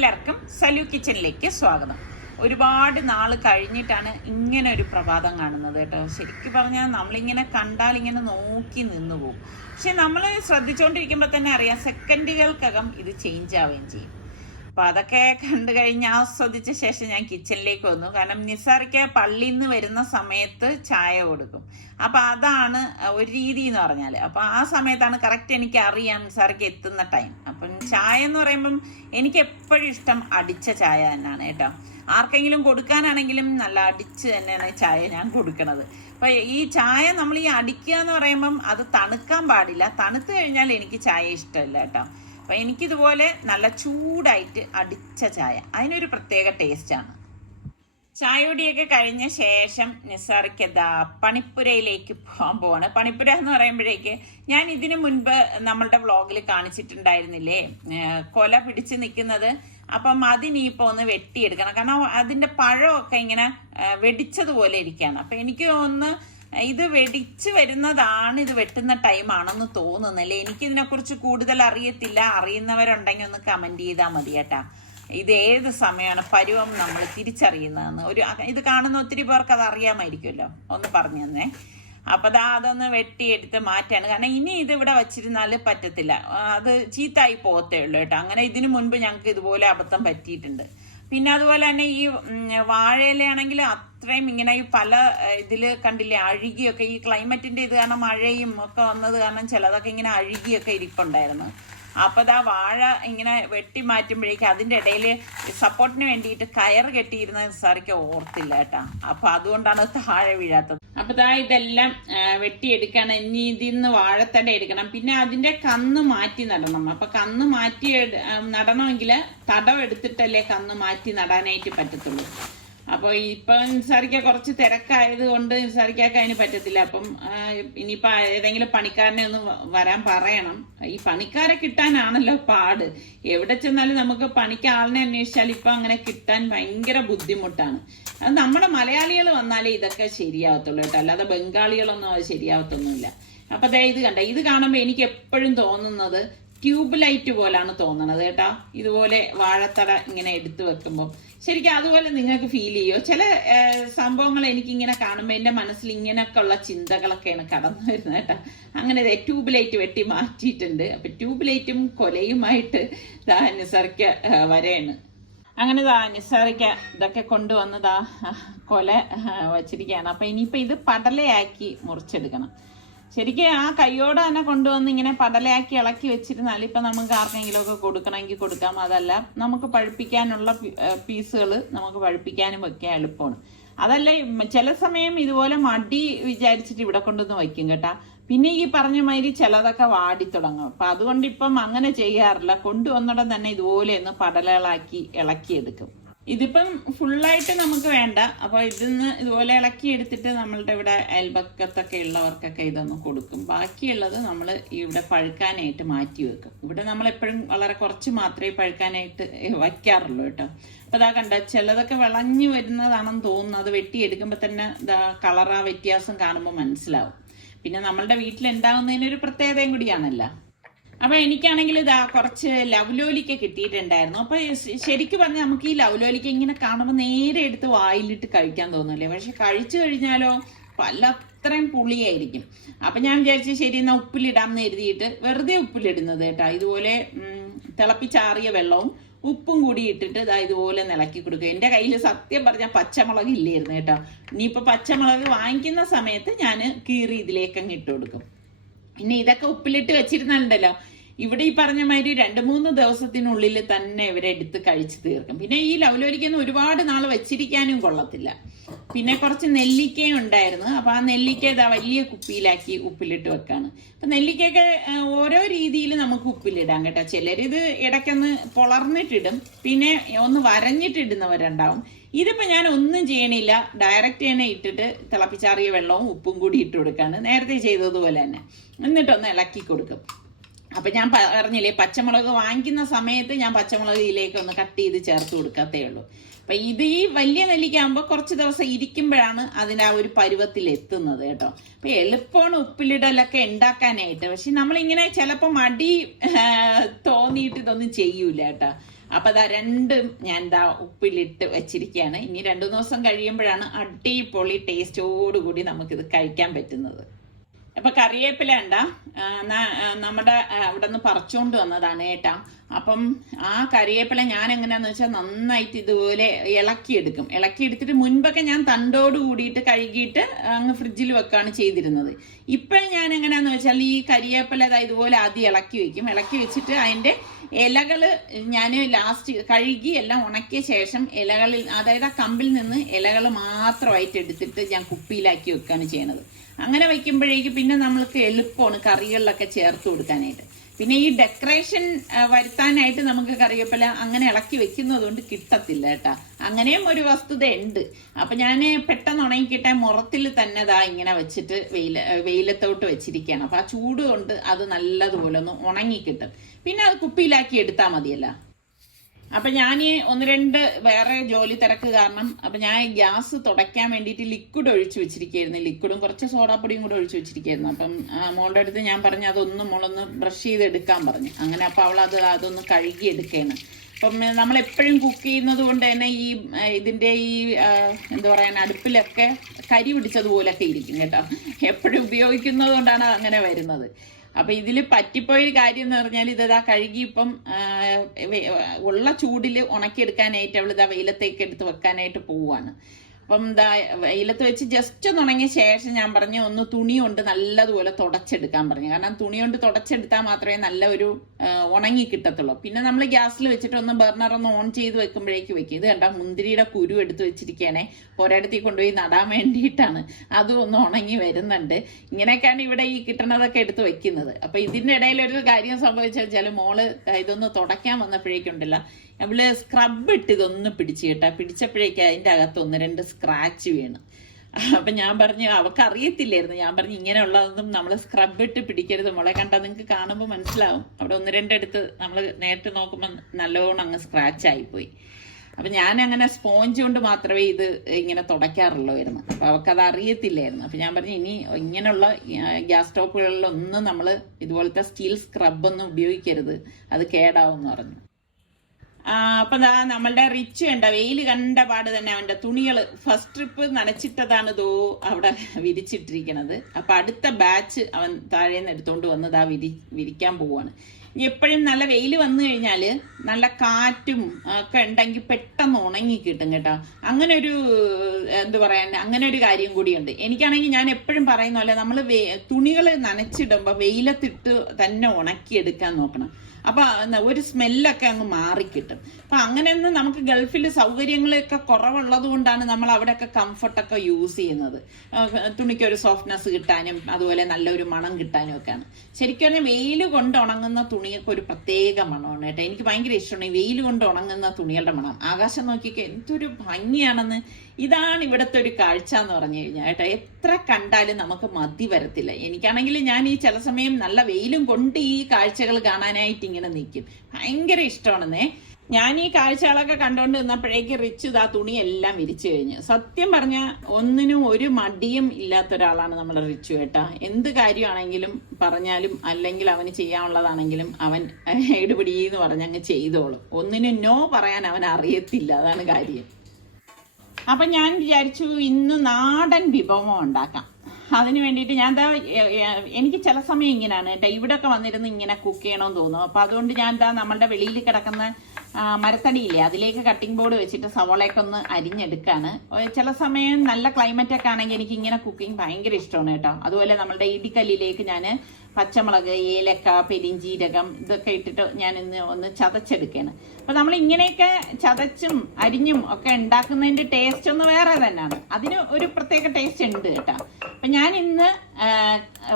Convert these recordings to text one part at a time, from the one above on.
എല്ലാവർക്കും സലു കിച്ചണിലേക്ക് സ്വാഗതം. ഒരുപാട് നാൾ കഴിഞ്ഞിട്ടാണ് ഇങ്ങനെ ഒരു പ്രഭാതം കാണുന്നത് കേട്ടോ. ശരിക്കും പറഞ്ഞാൽ നമ്മളിങ്ങനെ കണ്ടാൽ ഇങ്ങനെ നോക്കി നിന്നു പോകും. പക്ഷെ നമ്മൾ ശ്രദ്ധിച്ചുകൊണ്ടിരിക്കുമ്പോൾ തന്നെ അറിയാം സെക്കൻഡുകൾക്കകം ഇത് ചേഞ്ച് ആവുകയും ചെയ്യും. അപ്പോൾ അതൊക്കെ കണ്ടു കഴിഞ്ഞ് ആസ്വദിച്ച ശേഷം ഞാൻ കിച്ചണിലേക്ക് വന്നു. കാരണം നിസാറിക്ക് പള്ളിയിൽ നിന്ന് വരുന്ന സമയത്ത് ചായ കൊടുക്കും. അപ്പോൾ അതാണ് ഒരു രീതി എന്ന് പറഞ്ഞാൽ. അപ്പോൾ ആ സമയത്താണ് കറക്റ്റ് എനിക്ക് അറിയാം നിസാറിക്ക് എത്തുന്ന ടൈം. അപ്പം ചായ എന്ന് പറയുമ്പം എനിക്ക് എപ്പോഴും ഇഷ്ടം അടിച്ച ചായ തന്നെയാണ് കേട്ടോ. ആർക്കെങ്കിലും കൊടുക്കാനാണെങ്കിലും നല്ല അടിച്ച് തന്നെയാണ് ചായ ഞാൻ കൊടുക്കണത്. അപ്പോൾ ഈ ചായ നമ്മൾ ഈ അടിക്കുക എന്ന് പറയുമ്പം അത് തണുക്കാൻ പാടില്ല. തണുത്ത് കഴിഞ്ഞാൽ എനിക്ക് ചായ ഇഷ്ടമില്ല കേട്ടോ. അപ്പം എനിക്കിതുപോലെ നല്ല ചൂടായിട്ട് അടിച്ച ചായ, അതിനൊരു പ്രത്യേക ടേസ്റ്റാണ്. ചായയൊടിയൊക്കെ കഴിഞ്ഞ ശേഷം നിസാറിക്ക് പണിപ്പുരയിലേക്ക് പോകാൻ പോവാണ്. പണിപ്പുര എന്ന് പറയുമ്പോഴേക്ക് ഞാൻ ഇതിനു മുൻപ് നമ്മളുടെ വ്ളോഗിൽ കാണിച്ചിട്ടുണ്ടായിരുന്നില്ലേ കൊല പിടിച്ച് നിൽക്കുന്നത്. അപ്പം അതിനിപ്പോൾ ഒന്ന് വെട്ടിയെടുക്കണം. കാരണം അതിൻ്റെ പഴമൊക്കെ ഇങ്ങനെ വെടിച്ചതുപോലെ ഇരിക്കുകയാണ്. അപ്പം എനിക്ക് തോന്നുന്നു ഇത് വെടിച്ച് വരുന്നതാണ്, ഇത് വെട്ടുന്ന ടൈമാണെന്ന് തോന്നുന്നില്ലേ. എനിക്കിതിനെക്കുറിച്ച് കൂടുതൽ അറിയത്തില്ല. അറിയുന്നവരുണ്ടെങ്കിൽ ഒന്ന് കമൻറ്റ് ചെയ്താൽ മതി കേട്ടാ. ഇത് ഏത് സമയമാണ് പരുവം നമ്മൾ തിരിച്ചറിയുന്നതെന്ന് ഇത് കാണുന്ന ഒത്തിരി പേർക്ക് അത് അറിയാമായിരിക്കുമല്ലോ, ഒന്ന് പറഞ്ഞു തന്നെ. അപ്പോൾ അതൊന്ന് വെട്ടിയെടുത്ത് മാറ്റാണ്. കാരണം ഇനി ഇത് ഇവിടെ വച്ചിരുന്നാൽ പറ്റത്തില്ല, അത് ചീത്തായി പോകത്തേ ഉള്ളൂ കേട്ടോ. അങ്ങനെ ഇതിനു മുൻപ് ഞങ്ങൾക്ക് ഇതുപോലെ അബദ്ധം പറ്റിയിട്ടുണ്ട്. പിന്നെ അതുപോലെ തന്നെ ഈ വാഴയിലാണെങ്കിൽ അത്രയും ഇങ്ങനെ ഈ പല ഇതിൽ കണ്ടില്ലേ അഴുകിയൊക്കെ, ഈ ക്ലൈമറ്റിൻ്റെ ഇത് കാരണം മഴയും ഒക്കെ വന്നത് കാരണം ചിലതൊക്കെ ഇങ്ങനെ അഴുകിയൊക്കെ ഇരിപ്പുണ്ടായിരുന്നു. അപ്പോൾ വാഴ ഇങ്ങനെ വെട്ടി മാറ്റുമ്പോഴേക്കും അതിൻ്റെ ഇടയിൽ സപ്പോർട്ടിന് വേണ്ടിയിട്ട് കയർ കെട്ടിയിരുന്നത് സാറിക്ക് ഓർത്തില്ല കേട്ടോ. അപ്പോൾ അതുകൊണ്ടാണ് താഴെ വീഴാത്തത്. അപ്പോൾ ഇതെല്ലാം വെട്ടിയെടുക്കണം. ഇനി ഇതിൽ നിന്ന് വാഴത്തട എടുക്കണം. പിന്നെ അതിൻ്റെ കന്ന് മാറ്റി നടണം. അപ്പോൾ കന്ന് മാറ്റി നടണമെങ്കിൽ തടം എടുത്തിട്ടല്ലേ കന്ന് മാറ്റി നടാനായിട്ട് പറ്റത്തുള്ളൂ. അപ്പോൾ ഇപ്പം നിസാറിക്ക കുറച്ച് തിരക്കായത് കൊണ്ട് നിസാറിക്കാക്ക് അതിന് പറ്റത്തില്ല. അപ്പം ഇനിയിപ്പോൾ ഏതെങ്കിലും പണിക്കാരനെ ഒന്ന് വരാൻ പറയണം. ഈ പണിക്കാരെ കിട്ടാനാണല്ലോ പാട്. എവിടെ ചെന്നാലും നമുക്ക് പണിക്ക് ആളിനെ അന്വേഷിച്ചാൽ ഇപ്പം അങ്ങനെ കിട്ടാൻ ഭയങ്കര ബുദ്ധിമുട്ടാണ്. അത് നമ്മുടെ മലയാളികൾ വന്നാലേ ഇതൊക്കെ ശരിയാവത്തുള്ളൂ കേട്ടോ, അല്ലാതെ ബംഗാളികളൊന്നും അത് ശരിയാവത്തൊന്നുമില്ല. അപ്പം ഇത് കണ്ട, ഇത് കാണുമ്പോൾ എനിക്ക് എപ്പോഴും തോന്നുന്നത് ട്യൂബ് ലൈറ്റ് പോലാണ് തോന്നണത് കേട്ടോ. ഇതുപോലെ വാഴത്തട ഇങ്ങനെ എടുത്തു വെക്കുമ്പോൾ ശരിക്കും അതുപോലെ നിങ്ങൾക്ക് ഫീൽ ചെയ്യുമോ? ചില സംഭവങ്ങൾ എനിക്കിങ്ങനെ കാണുമ്പോൾ എൻ്റെ മനസ്സിൽ ഇങ്ങനെയൊക്കെ ഉള്ള ചിന്തകളൊക്കെയാണ് കടന്നു വരുന്നത് കേട്ടോ. അങ്ങനെ ട്യൂബ് ലൈറ്റ് വെട്ടി മാറ്റിയിട്ടുണ്ട്. അപ്പം ട്യൂബ് ലൈറ്റും കൊലയുമായിട്ട് നിസാറിക്ക വരെയാണ്. അങ്ങനെ നിസാറിക്ക ഇതൊക്കെ കൊണ്ടുവന്നതാ കൊല വച്ചിരിക്കുകയാണ്. അപ്പം ഇനിയിപ്പോൾ ഇത് പടലയാക്കി മുറിച്ചെടുക്കണം. ശരിക്കും ആ കൈയോടെ തന്നെ കൊണ്ടുവന്ന് ഇങ്ങനെ പടലയാക്കി ഇളക്കി വെച്ചിരുന്നാൽ ഇപ്പം നമുക്ക് ആർക്കെങ്കിലും ഒക്കെ കൊടുക്കണമെങ്കിൽ കൊടുക്കാം. അതല്ല നമുക്ക് പഴുപ്പിക്കാനുള്ള പീസുകൾ നമുക്ക് പഴുപ്പിക്കാനും വെക്കാൻ എളുപ്പമാണ്. അതല്ല ചില സമയം ഇതുപോലെ മടി വിചാരിച്ചിട്ട് ഇവിടെ കൊണ്ടുവന്ന് വയ്ക്കും കേട്ടാ. പിന്നെ ഈ പറഞ്ഞ മാതിരി ചിലതൊക്കെ വാടിത്തുടങ്ങും. അപ്പം അതുകൊണ്ട് ഇപ്പം അങ്ങനെ ചെയ്യാറില്ല. കൊണ്ടുവന്നിടം തന്നെ ഇതുപോലെ ഒന്ന് പടലകളാക്കി ഇളക്കിയെടുക്കും. ഇതിപ്പം ഫുള്ളായിട്ട് നമുക്ക് വേണ്ട. അപ്പോൾ ഇതിന്ന് ഇതുപോലെ ഇളക്കി എടുത്തിട്ട് നമ്മളുടെ ഇവിടെ അയൽപക്കത്തൊക്കെ ഉള്ളവർക്കൊക്കെ ഇതൊന്ന് കൊടുക്കും. ബാക്കിയുള്ളത് നമ്മൾ ഇവിടെ പഴുക്കാനായിട്ട് മാറ്റി വെക്കും. ഇവിടെ നമ്മളെപ്പോഴും വളരെ കുറച്ച് മാത്രമേ പഴുക്കാനായിട്ട് വയ്ക്കാറുള്ളൂ കേട്ടോ. അപ്പോൾ കണ്ട ചിലതൊക്കെ വിളഞ്ഞു വരുന്നതാണെന്ന് തോന്നുന്നു. അത് വെട്ടിയെടുക്കുമ്പോൾ തന്നെ കളറാ വ്യത്യാസം കാണുമ്പോൾ മനസ്സിലാവും. പിന്നെ നമ്മളുടെ വീട്ടിലുണ്ടാവുന്നതിനൊരു പ്രത്യേകതയും കൂടിയാണല്ലോ. അപ്പൊ എനിക്കാണെങ്കിൽ കുറച്ച് ലവ്ലോലിക്ക കിട്ടിയിട്ടുണ്ടായിരുന്നു. അപ്പൊ ശരിക്കും പറഞ്ഞാൽ നമുക്ക് ഈ ലവ്ലോലിക്ക ഇങ്ങനെ കാണുമ്പോൾ നേരെ എടുത്ത് വായിലിട്ട് കഴിക്കാൻ തോന്നില്ലേ. പക്ഷെ കഴിച്ചു കഴിഞ്ഞാലോ അത്രയും പുളിയായിരിക്കും. അപ്പൊ ഞാൻ വിചാരിച്ചു ശരി എന്നാ ഉപ്പിലിടാമെന്ന് എഴുതിയിട്ട് വെറുതെ ഉപ്പിലിടുന്നത് കേട്ടോ. ഇതുപോലെ തിളപ്പിച്ചാറിയ വെള്ളവും ഉപ്പും കൂടി ഇട്ടിട്ട് ഇതുപോലെ നിലക്കി കൊടുക്കുക. എൻ്റെ കയ്യിൽ സത്യം പറഞ്ഞാൽ പച്ചമുളക് ഇല്ലായിരുന്നു കേട്ടോ. ഇനിയിപ്പോൾ പച്ചമുളക് വാങ്ങിക്കുന്ന സമയത്ത് ഞാൻ കീറി ഇതിലേക്ക് അങ്ങ് ഇട്ട് കൊടുക്കും. പിന്നെ ഇതൊക്കെ ഉപ്പിലിട്ട് വെച്ചിരുന്നുണ്ടല്ലോ, ഇവിടെ ഈ പറഞ്ഞ മാതിരി 2-3 ദിവസത്തിനുള്ളിൽ തന്നെ ഇവരെടുത്ത് കഴിച്ചു തീർക്കും. പിന്നെ ഈ ലവ്ലോലിക്കൊന്നും ഒരുപാട് നാൾ വെച്ചിരിക്കാനും കൊള്ളത്തില്ല. പിന്നെ കുറച്ച് നെല്ലിക്കയും ഉണ്ടായിരുന്നു. അപ്പൊ ആ നെല്ലിക്ക വലിയ കുപ്പിയിലാക്കി ഉപ്പിലിട്ട് വെക്കാണ്. അപ്പൊ നെല്ലിക്കൊക്കെ ഓരോ രീതിയിൽ നമുക്ക് ഉപ്പിലിടാം കേട്ടോ. ചിലരിത് ഇടയ്ക്കൊന്ന് പൊളർന്നിട്ടിടും, പിന്നെ ഒന്ന് വരഞ്ഞിട്ടിടുന്നവരുണ്ടാവും. ഇതിപ്പോ ഞാൻ ഒന്നും ചെയ്യണില്ല, ഡയറക്റ്റ് തന്നെ ഇട്ടിട്ട് തിളപ്പിച്ചാറിയ വെള്ളവും ഉപ്പും കൂടി ഇട്ട് കൊടുക്കാണ്, നേരത്തെ ചെയ്തതുപോലെ തന്നെ. എന്നിട്ടൊന്ന് ഇളക്കി കൊടുക്കും. അപ്പൊ ഞാൻ പറഞ്ഞില്ലേ പച്ചമുളക് വാങ്ങിക്കുന്ന സമയത്ത് ഞാൻ പച്ചമുളക് ഇതിലേക്ക് ഒന്ന് കട്ട് ചെയ്ത് ചേർത്ത് കൊടുക്കത്തേ ഉള്ളൂ. അപ്പൊ ഇത് ഈ വലിയ നെല്ലിക്കാകുമ്പോൾ കുറച്ച് ദിവസം ഇരിക്കുമ്പോഴാണ് അതിൻ്റെ ആ ഒരു പരുവത്തിൽ എത്തുന്നത് കേട്ടോ. അപ്പൊ എളുപ്പമാണ് ഉപ്പിലിടലൊക്കെ ഉണ്ടാക്കാനായിട്ട്. പക്ഷെ നമ്മളിങ്ങനെ ചിലപ്പോൾ മടി തോന്നിയിട്ട് ഇതൊന്നും ചെയ്യൂല കേട്ടോ. അപ്പോൾ അതാ രണ്ടും ഞാൻ ഇതാ ഉപ്പിലിട്ട് വെച്ചിരിക്കുകയാണ്. ഇനി 2 ദിവസം കഴിയുമ്പോഴാണ് അടിപൊളി ടേസ്റ്റോടുകൂടി നമുക്കിത് കഴിക്കാൻ പറ്റുന്നത്. അപ്പം കറിവേപ്പില ഉണ്ടാ നമ്മുടെ അവിടെ നിന്ന് പറിച്ചുകൊണ്ട് വന്നതാണ് കേട്ടാ. അപ്പം ആ കറിവേപ്പില ഞാൻ എങ്ങനെയാന്ന് വെച്ചാൽ നന്നായിട്ട് ഇതുപോലെ ഇളക്കിയെടുത്തിട്ട് മുൻപൊക്കെ ഞാൻ തണ്ടോട് കൂടിയിട്ട് കഴുകിയിട്ട് അങ്ങ് ഫ്രിഡ്ജിൽ വെക്കുകയാണ് ചെയ്തിരുന്നത്. ഇപ്പം ഞാൻ എങ്ങനെയാന്ന് വെച്ചാൽ ഈ കരിവേപ്പില ഇതുപോലെ ആദ്യം ഇളക്കി വെച്ചിട്ട് അതിൻ്റെ ഇലകൾ ഞാൻ ലാസ്റ്റ് കഴുകി എല്ലാം ഉണക്കിയ ശേഷം ഇലകളിൽ, അതായത് ആ കമ്പിൽ നിന്ന് ഇലകൾ മാത്രമായിട്ട് എടുത്തിട്ട് ഞാൻ കുപ്പിയിലാക്കി വെക്കുകയാണ് ചെയ്യണത്. അങ്ങനെ വയ്ക്കുമ്പോഴേക്ക് പിന്നെ നമ്മൾക്ക് എളുപ്പമാണ് കറികളിലൊക്കെ ചേർത്ത് കൊടുക്കാനായിട്ട്. പിന്നെ ഈ ഡെക്കറേഷൻ വരുത്താനായിട്ട് നമുക്ക് കറിവേപ്പില അങ്ങനെ ഇളക്കി വെക്കുന്നത് കൊണ്ട് കിട്ടത്തില്ല കേട്ടാ. അങ്ങനെയും ഒരു വസ്തുത ഉണ്ട്. അപ്പൊ ഞാൻ പെട്ടെന്ന് ഉണങ്ങിക്കിട്ടെ മുറത്തിൽ തന്നെ ഇങ്ങനെ വെച്ചിട്ട് വെയിലത്തോട്ട് വെച്ചിരിക്കുകയാണ്. അപ്പൊ ആ ചൂട് കൊണ്ട് അത് നല്ലതുപോലെ ഒന്ന് ഉണങ്ങിക്കിട്ടും. പിന്നെ അത് കുപ്പിയിലാക്കി എടുത്താൽ മതിയല്ല. അപ്പൊ ഞാൻ 1-2 വേറെ ജോലി തിരക്ക് കാരണം അപ്പൊ ഞാൻ ഗ്യാസ് തുടയ്ക്കാൻ വേണ്ടിയിട്ട് ലിക്വിഡ് ഒഴിച്ചു വെച്ചിരിക്കുകയായിരുന്നു. ലിക്വിഡും കുറച്ച് സോഡാപ്പൊടിയും കൂടെ ഒഴിച്ചു വെച്ചിരിക്കുകയായിരുന്നു. അപ്പം മോളുടെ അടുത്ത് ഞാൻ പറഞ്ഞു മോളൊന്ന് ബ്രഷ് ചെയ്തെടുക്കാൻ പറഞ്ഞു. അങ്ങനെ അപ്പൊ അവൾ അതൊന്ന് കഴുകി എടുക്കുകയാണ്. അപ്പം നമ്മളെപ്പോഴും കുക്ക് ചെയ്യുന്നത് കൊണ്ട് തന്നെ ഈ ഇതിന്റെ ഈ എന്താ പറയാ അടുപ്പിലൊക്കെ കരി പിടിച്ചതുപോലൊക്കെ ഇരിക്കും കേട്ടോ. എപ്പോഴും ഉപയോഗിക്കുന്നത് കൊണ്ടാണ് അങ്ങനെ വരുന്നത്. അപ്പൊ ഇതില് പറ്റിപ്പോയൊരു കാര്യം എന്ന് പറഞ്ഞാൽ കഴുകി ഇപ്പം ഉള്ള ചൂടില് ഉണക്കിയെടുക്കാനായിട്ട് അവൾ വെയിലത്തേക്ക് എടുത്ത് വെക്കാനായിട്ട് പോവാണ്. അപ്പം വെയിലത്ത് വെച്ച് ജസ്റ്റ് ഒന്ന് ഉണങ്ങിയ ശേഷം ഞാൻ പറഞ്ഞു ഒന്ന് തുണി കൊണ്ട് നല്ലതുപോലെ തുടച്ചെടുക്കാൻ പറഞ്ഞു. കാരണം തുണി കൊണ്ട് തുടച്ചെടുത്താൽ മാത്രമേ നല്ല ഒരു ഉണങ്ങി കിട്ടത്തുള്ളൂ. പിന്നെ നമ്മൾ ഗ്യാസിൽ വെച്ചിട്ട് ഒന്ന് ബർണർ ഒന്ന് ഓൺ ചെയ്ത് വെക്കുമ്പോഴേക്ക് വെക്കും. ഇത് കണ്ടാ മുന്തിരിയുടെ കുരു എടുത്ത് വെച്ചിരിക്കുകയാണെ ഒരിടത്തേക്ക് കൊണ്ടുപോയി നടാൻ വേണ്ടിയിട്ടാണ്. അതും ഒന്ന് ഉണങ്ങി വരുന്നുണ്ട്. ഇങ്ങനെയൊക്കെയാണ് ഇവിടെ ഈ കിട്ടണതൊക്കെ എടുത്ത് വെക്കുന്നത്. അപ്പൊ ഇതിന്റെ ഇടയിൽ ഒരു കാര്യം സംഭവിച്ചു വെച്ചാൽ മോള് ഇതൊന്ന് തുടയ്ക്കാൻ വന്നപ്പോഴേക്കുണ്ടല്ല നമ്മള് സ്ക്രബ് ഇട്ട് ഇതൊന്ന് പിടിച്ചു കേട്ടാ. പിടിച്ചപ്പോഴേക്കും അതിന്റെ അകത്ത് 1-2 സ്ക്രാച്ച് വീണ്. അപ്പൊ ഞാൻ പറഞ്ഞു അവക്ക് അറിയത്തില്ലായിരുന്നു. ഞാൻ പറഞ്ഞു ഇങ്ങനെയുള്ളതൊന്നും നമ്മൾ സ്ക്രബ് ഇട്ട് പിടിക്കരുത് മോളെ, കണ്ടാൽ നിങ്ങൾക്ക് കാണുമ്പോൾ മനസ്സിലാവും. അവിടെ 1-2 എടുത്ത് നമ്മൾ നേരിട്ട് നോക്കുമ്പോൾ നല്ലോണം അങ്ങ് സ്ക്രാച്ച് ആയിപ്പോയി. അപ്പൊ ഞാൻ അങ്ങനെ സ്പോഞ്ച് കൊണ്ട് മാത്രമേ ഇത് ഇങ്ങനെ തുടയ്ക്കാറുള്ളായിരുന്നു. അപ്പൊ അവക്കത് അറിയത്തില്ലായിരുന്നു. അപ്പൊ ഞാൻ പറഞ്ഞു ഇനി ഇങ്ങനെയുള്ള ഗ്യാസ് സ്റ്റോപ്പുകളിലൊന്നും നമ്മൾ ഇതുപോലത്തെ സ്റ്റീൽ സ്ക്രബൊന്നും ഉപയോഗിക്കരുത്, അത് കേടാവും എന്ന് പറഞ്ഞു. അപ്പൊ നമ്മളുടെ റിച്ച് കണ്ട വെയിൽ കണ്ട പാട് തന്നെ അവന്റെ തുണികള് ഫസ്റ്റ് ട്രിപ്പ് നനച്ചിട്ടതാണ് അവിടെ വിരിച്ചിട്ടിരിക്കണത്. അപ്പൊ അടുത്ത ബാച്ച് അവൻ താഴേന്ന് എടുത്തോണ്ട് വന്ന് വിരിക്കാൻ പോവാണ്. എപ്പോഴും നല്ല വെയിൽ വന്നു കഴിഞ്ഞാല് നല്ല കാറ്റും ഒക്കെ ഉണ്ടെങ്കിൽ പെട്ടെന്ന് ഉണങ്ങി കിട്ടും കേട്ടോ. അങ്ങനെ ഒരു എന്താ പറയാ, അങ്ങനെ ഒരു കാര്യം കൂടിയുണ്ട്. എനിക്കാണെങ്കിൽ ഞാൻ എപ്പോഴും പറയുന്ന പോലെ നമ്മൾ തുണികൾ നനച്ചിടുമ്പോ വെയിലത്തിട്ട് തന്നെ ഉണക്കിയെടുക്കാൻ നോക്കണം. അപ്പൊ ഒരു സ്മെല്ലൊക്കെ അങ്ങ് മാറിക്കിട്ടും. അപ്പൊ അങ്ങനെയൊന്നും നമുക്ക് ഗൾഫിൽ സൗകര്യങ്ങളൊക്കെ കുറവുള്ളത് കൊണ്ടാണ് നമ്മൾ അവിടെയൊക്കെ കംഫർട്ടൊക്കെ യൂസ് ചെയ്യുന്നത്. തുണിക്ക് ഒരു സോഫ്റ്റ്നെസ് കിട്ടാനും അതുപോലെ നല്ലൊരു മണം കിട്ടാനും ഒക്കെയാണ്. ശരിക്കും പറഞ്ഞാൽ വെയിൽ കൊണ്ട് ഉണങ്ങുന്ന തുണിയൊക്കെ ഒരു പ്രത്യേക മണമാണ് കേട്ടോ. എനിക്ക് ഭയങ്കര ഇഷ്ടമാണ് ഈ വെയിൽ കൊണ്ട് ഉണങ്ങുന്ന തുണികളുടെ മണം. ആകാശം നോക്കിയൊക്കെ എന്തൊരു ഭംഗിയാണെന്ന്. ഇതാണ് ഇവിടുത്തെ ഒരു കാഴ്ച എന്ന് പറഞ്ഞു കഴിഞ്ഞാൽ കേട്ടോ. എത്ര കണ്ടാലും നമുക്ക് മതി വരത്തില്ല. എനിക്കാണെങ്കിൽ ഞാൻ ഈ ചില സമയം നല്ല വെയിലും കൊണ്ട് ഈ കാഴ്ചകൾ കാണാനായിട്ട് ഇങ്ങനെ നിൽക്കും. ഭയങ്കര ഇഷ്ടമാണെന്നേ. ഞാൻ ഈ കാഴ്ചകളൊക്കെ കണ്ടുകൊണ്ട് നിന്നപ്പോഴേക്ക് റിച്ച് തുണി എല്ലാം വിരിച്ചു കഴിഞ്ഞു. സത്യം പറഞ്ഞാൽ ഒന്നിനും ഒരു മടിയും ഇല്ലാത്ത ഒരാളാണ് നമ്മുടെ റിച്ചു കേട്ടാ. എന്ത് കാര്യമാണെങ്കിലും പറഞ്ഞാലും അല്ലെങ്കിൽ അവന് ചെയ്യാനുള്ളതാണെങ്കിലും അവൻ എടുപിടിയെന്ന് പറഞ്ഞങ്ങ് ചെയ്തോളും. ഒന്നിനും നോ പറയാൻ അവൻ അറിയത്തില്ല, അതാണ് കാര്യം. അപ്പൊ ഞാൻ വിചാരിച്ചു ഇന്ന് നാടൻ വിഭവം ഉണ്ടാക്കാം. അതിന് വേണ്ടിയിട്ട് എനിക്ക് ചില സമയം ഇങ്ങനെയാണ് കേട്ടോ, ഇവിടെ ഒക്കെ വന്നിരുന്ന് ഇങ്ങനെ കുക്ക് ചെയ്യണമെന്ന് തോന്നും. അപ്പൊ അതുകൊണ്ട് ഞാൻ നമ്മളുടെ വെളിയിൽ കിടക്കുന്ന മരത്തടിയില്ലേ അതിലേക്ക് കട്ടിംഗ് ബോർഡ് വെച്ചിട്ട് സവോളയൊക്കെ ഒന്ന് അരിഞ്ഞെടുക്കാണ്. ചില സമയം നല്ല ക്ലൈമറ്റ് ഒക്കെ ആണെങ്കിൽ എനിക്ക് ഇങ്ങനെ കുക്കിംഗ് ഭയങ്കര ഇഷ്ടമാണ് കേട്ടോ. അതുപോലെ നമ്മളുടെ ഇടിക്കല്ലിലേക്ക് ഞാൻ പച്ചമുളക്, ഏലക്ക, പെരിഞ്ചീരകം ഇതൊക്കെ ഇട്ടിട്ട് ഞാൻ ഇന്ന് ഒന്ന് ചതച്ചെടുക്കുകയാണ്. അപ്പൊ നമ്മൾ ഇങ്ങനെയൊക്കെ ചതച്ചും അരിഞ്ഞും ഒക്കെ ഉണ്ടാക്കുന്നതിന്റെ ടേസ്റ്റ് ഒന്ന് വേറെ തന്നെയാണ്. അതിന് ഒരു പ്രത്യേക ടേസ്റ്റ് ഉണ്ട് കേട്ടോ. അപ്പൊ ഞാൻ ഇന്ന്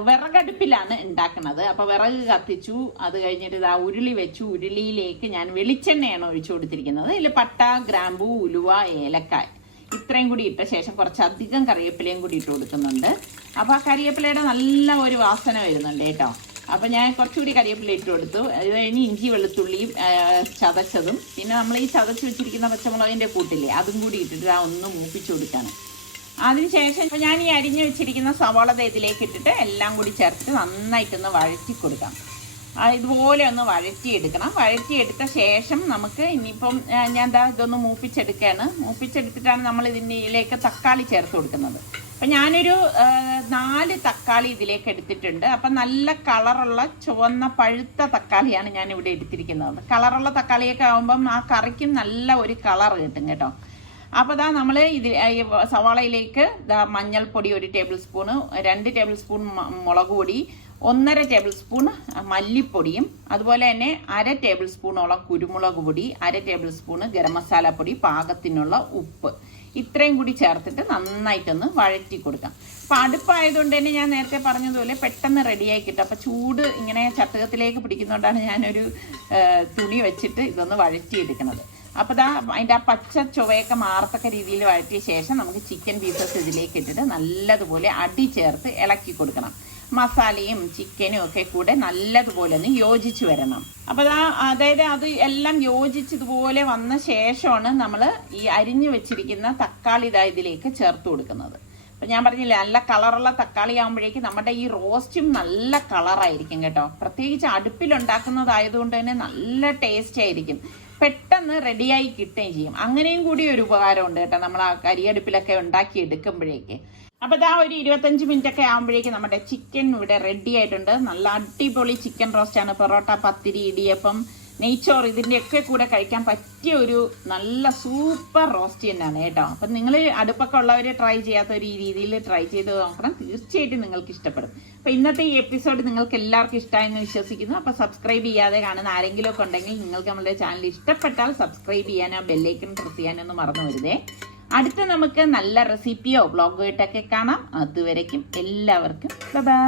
വിറകടുപ്പിലാണ് ഉണ്ടാക്കുന്നത്. അപ്പൊ വിറക് കത്തിച്ചു, അത് കഴിഞ്ഞിട്ട് ഉരുളി വെച്ചു. ഉരുളിയിലേക്ക് ഞാൻ വെളിച്ചെണ്ണയാണ് ഒഴിച്ചു കൊടുത്തിരിക്കുന്നത്. ഇതിൽ പട്ട, ഗ്രാമ്പൂ, ഉലുവ, ഏലക്കായ ഇത്രയും കൂടി ഇട്ട ശേഷം കുറച്ചധികം കറിവേപ്പിലയും കൂടി ഇട്ട് കൊടുക്കുന്നുണ്ട്. അപ്പൊ ആ കറിവേപ്പിലയുടെ നല്ല ഒരു വാസന വരുന്നുണ്ട് കേട്ടോ. അപ്പൊ ഞാൻ കുറച്ചുകൂടി കരിവേപ്പില ഇട്ട് കൊടുത്തു. അത് കഴിഞ്ഞ് ഇഞ്ചി വെളുത്തുള്ളിയും ചതച്ചതും പിന്നെ നമ്മൾ ഈ ചതച്ച് വെച്ചിരിക്കുന്ന പച്ചമുളകിന്റെ കൂട്ടില്ലേ അതും കൂടി ഇട്ടിട്ട് ഒന്ന് മൂപ്പിച്ചു കൊടുക്കാണ്. അതിനുശേഷം ഞാൻ ഈ അരിഞ്ഞു വെച്ചിരിക്കുന്ന സവാള ഇതിലേക്ക് ഇട്ടിട്ട് എല്ലാം കൂടി ചേർത്ത് നന്നായിട്ടൊന്ന് വഴറ്റി കൊടുക്കാം. ഇതുപോലെ ഒന്ന് വഴറ്റിയെടുക്കണം. വഴറ്റിയെടുത്ത ശേഷം നമുക്ക് ഇനിയിപ്പം ഞാൻ ഇതൊന്ന് മൂപ്പിച്ചെടുത്തിട്ടാണ് നമ്മൾ ഇതിലേക്ക് തക്കാളി ചേർത്ത് കൊടുക്കുന്നത്. അപ്പം ഞാനൊരു 4 തക്കാളി ഇതിലേക്ക് എടുത്തിട്ടുണ്ട്. അപ്പം നല്ല കളറുള്ള ചുവന്ന പഴുത്ത തക്കാളിയാണ് ഞാൻ ഇവിടെ എടുത്തിരിക്കുന്നത്. കളറുള്ള തക്കാളിയൊക്കെ ആകുമ്പം ആ കറിക്കും നല്ല ഒരു കളർ കിട്ടും കേട്ടോ. അപ്പോൾ നമ്മൾ സവാളയിലേക്ക് മഞ്ഞൾപ്പൊടി 1 ടേബിൾ സ്പൂണ്, 2 ടേബിൾ സ്പൂൺ മുളക് പൊടി, 1.5 ടേബിൾ സ്പൂൺ മല്ലിപ്പൊടിയും, അതുപോലെ തന്നെ 1/2 ടേബിൾ സ്പൂണോളം കുരുമുളക് പൊടി, 1/2 ടേബിൾ സ്പൂണ് ഗരം മസാല പൊടി, പാകത്തിനുള്ള ഉപ്പ്, ഇത്രയും കൂടി ചേർത്തിട്ട് നന്നായിട്ടൊന്ന് വഴറ്റി കൊടുക്കാം. അപ്പം അടുപ്പായതുകൊണ്ട് തന്നെ ഞാൻ നേരത്തെ പറഞ്ഞതുപോലെ പെട്ടെന്ന് റെഡിയായി കിട്ടും. അപ്പം ചൂട് ഇങ്ങനെ ചട്ടുകത്തിലേക്ക് പിടിക്കുന്നതുകൊണ്ടാണ് ഞാനൊരു തുണി വെച്ചിട്ട് ഇതൊന്ന് വഴറ്റിയെടുക്കുന്നത്. അപ്പോൾ അതിൻ്റെ ആ പച്ച ചുവയൊക്കെ മാറത്തക്ക രീതിയിൽ വഴറ്റിയ ശേഷം നമുക്ക് ചിക്കൻ പീസസ് ഇതിലേക്ക് ഇട്ടിട്ട് നല്ലതുപോലെ അടി ചേർത്ത് ഇളക്കി കൊടുക്കണം. മസാലയും ചിക്കനും ഒക്കെ കൂടെ നല്ലതുപോലെ ഒന്ന് യോജിച്ച് വരണം. അപ്പോൾ അതായത് അത് എല്ലാം യോജിച്ചതുപോലെ വന്ന ശേഷമാണ് നമ്മൾ ഈ അരിഞ്ഞു വെച്ചിരിക്കുന്ന തക്കാളി ഇതിലേക്ക് ചേർത്ത് കൊടുക്കുന്നത്. അപ്പം ഞാൻ പറഞ്ഞില്ലേ, നല്ല കളറുള്ള തക്കാളി ആകുമ്പോഴേക്കും നമ്മുടെ ഈ റോസ്റ്റും നല്ല കളറായിരിക്കും കേട്ടോ. പ്രത്യേകിച്ച് അടുപ്പിലുണ്ടാക്കുന്നതായതുകൊണ്ട് തന്നെ നല്ല ടേസ്റ്റ് ആയിരിക്കും. പെട്ടെന്ന് റെഡിയായി കിട്ടുകയും ചെയ്യും. അങ്ങനെയും കൂടി ഒരു ഉപകാരമുണ്ട് കേട്ടോ നമ്മൾ ആ കരിയടുപ്പിലൊക്കെ ഉണ്ടാക്കി എടുക്കുമ്പോഴേക്ക്. അപ്പോൾ ഒരു 25 മിനിറ്റ് ഒക്കെ ആകുമ്പോഴേക്കും നമ്മുടെ ചിക്കൻ ഇവിടെ റെഡി ആയിട്ടുണ്ട്. നല്ല അടിപൊളി ചിക്കൻ റോസ്റ്റാണ്. പൊറോട്ട, പത്തിരി, ഇടിയപ്പം, നെയ്ച്ചോറ് ഇതിൻ്റെയൊക്കെ കൂടെ കഴിക്കാൻ പറ്റിയ ഒരു നല്ല സൂപ്പർ റോസ്റ്റ് തന്നെയാണ് കേട്ടോ. അപ്പം നിങ്ങൾ അടുപ്പൊക്കെ ഉള്ളവർ ട്രൈ ചെയ്യാത്ത ഈ രീതിയിൽ ട്രൈ ചെയ്ത് നോക്കണം. തീർച്ചയായിട്ടും നിങ്ങൾക്ക് ഇഷ്ടപ്പെടും. അപ്പം ഇന്നത്തെ ഈ എപ്പിസോഡ് നിങ്ങൾക്ക് എല്ലാവർക്കും ഇഷ്ടമായെന്ന് വിശ്വസിക്കുന്നു. അപ്പോൾ സബ്സ്ക്രൈബ് ചെയ്യാതെ കാണുന്ന ആരെങ്കിലും ഒക്കെ ഉണ്ടെങ്കിൽ നിങ്ങൾക്ക് നമ്മുടെ ചാനൽ ഇഷ്ടപ്പെട്ടാൽ സബ്സ്ക്രൈബ് ചെയ്യാനോ ബെല്ലൈക്കൺ പ്രസ് ചെയ്യാനൊന്നും മറന്നു വരുതേ. അടുത്ത നമുക്ക് നല്ല റെസിപ്പിയോ വ്ളോഗോ ആയിട്ടൊക്കെ കാണാം. അതുവരേക്കും എല്ലാവർക്കും ബൈ.